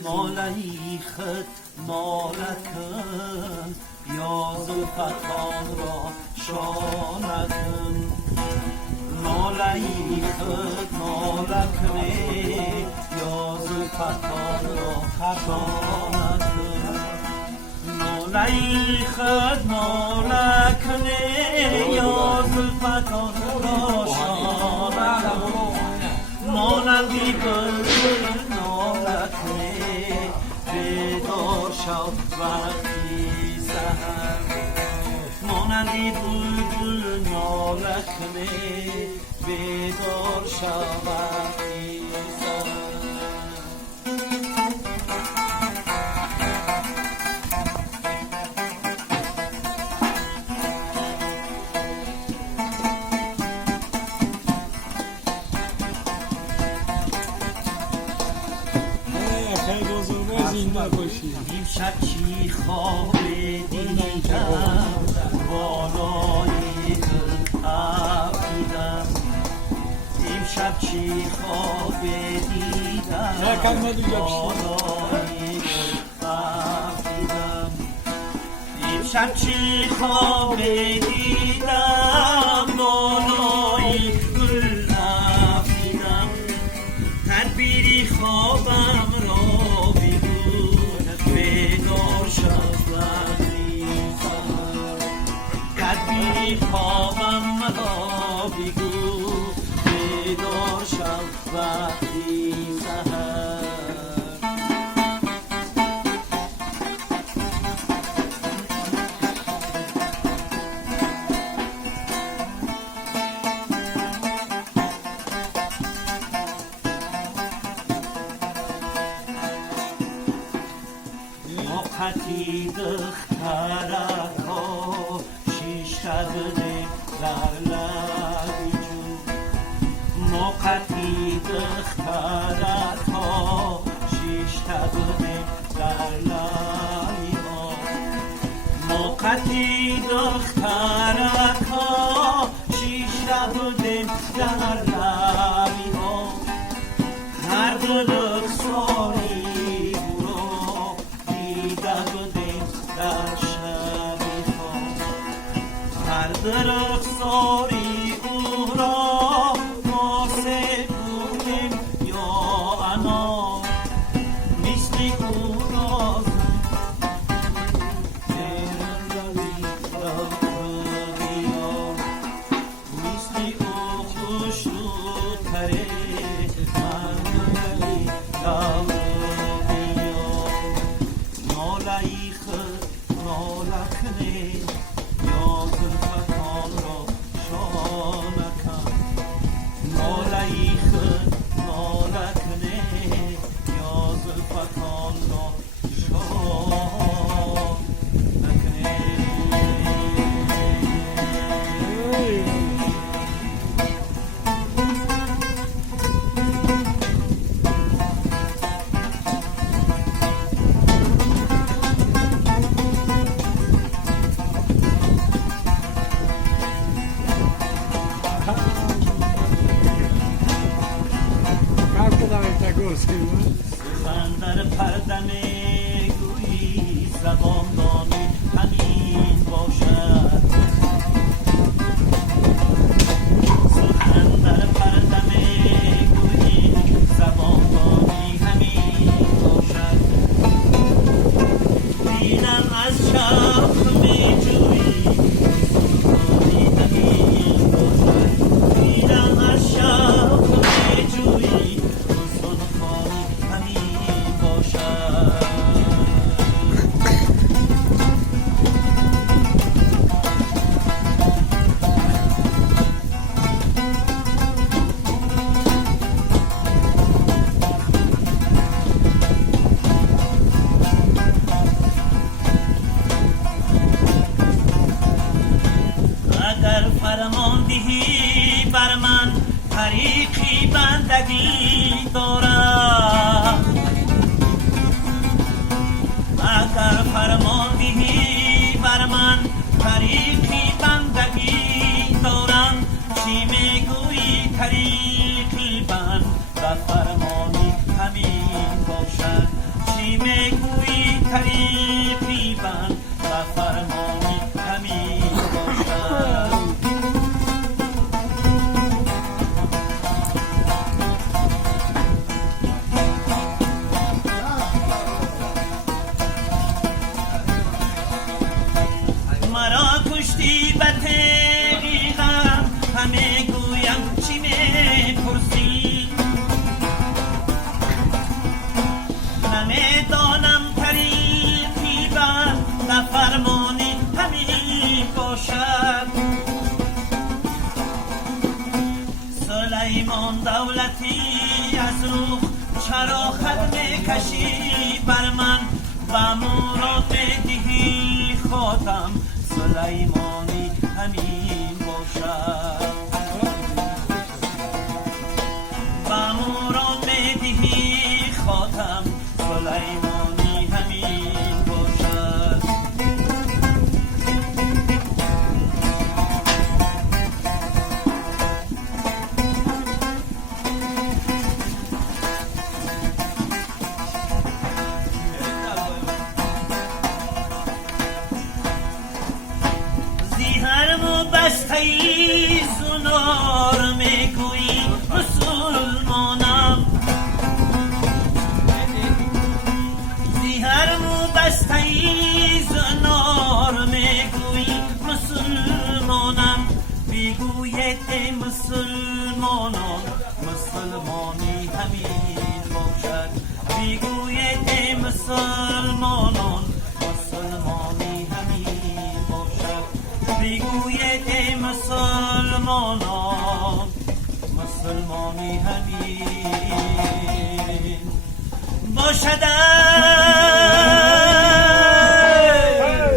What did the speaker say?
نالهی خط نالکن یا زلفتان را شانکن نالهی خط نالکنه یا زلفتان را شانکن نالهی خط نالکنه یا زلفتان را شانکن مانندی بلبل نالکنه بیدار شو وقتی سحر مانندی بلبل نالکنه بیدار شو وقتی سحر امشب چی خواب دیدم بالای دل افکیدم امشب چی خواب دیدم بالای دل افکیدم امشب چی خواب دیدم بالای دل افکیدم تدبیری خوابم را تدبیری خوابم را بگو بیدار شو وقتی سحر موقتی دخترک ها شیشته بده در لبی جو موقتی دخترک ها شیشته بده در لبی ها موقتی دخترک ها شیشته بده در لبی ها هر دو دختاری رخساری او را واسه کنیم یا انا مثل او را مثل او خوش رو تره من نالهی خود نالکنه یا زلفتان را شانکن نالهی خود نالکنه یا زلفتان را شانکنه سخن در پردمه گویی زبان دانی همین باشد سخن در پردمه گویی زبان دانی همین باشد دیدم از شوق می جویی همین باشد دیدم از شوق می جویی فرمان دهی بر من طریقی بندگی دارم اگر فرمان دهی بر من طریقی بندگی دارم چی میگویی طریقی بند و فرمانی همین باشد چی میگویی طریقی بند و فرمانی همین باشد. مرا کشتی به تقیقم همه گویم چی میپرسی نمیدانم طریقی بند و فرمانی همین باشد. سلیمان دولتی از روح چرا خط میکشی بر من و مراد دهی خاتم سلیمانی همین باشد. و مراد دهی خاتم سلیمانی همین باشد. زیهرمو بستهی زنار میگویی مسلمانم زیهرمو بستهی زنار میگویی مسلمانم بگوید ای مسلمانان مسلمانی همین باشد. بگوید ای مسلمانان مسلمانی همین باشد. بگوید ای مسلمانان مسلمانی همین باشد.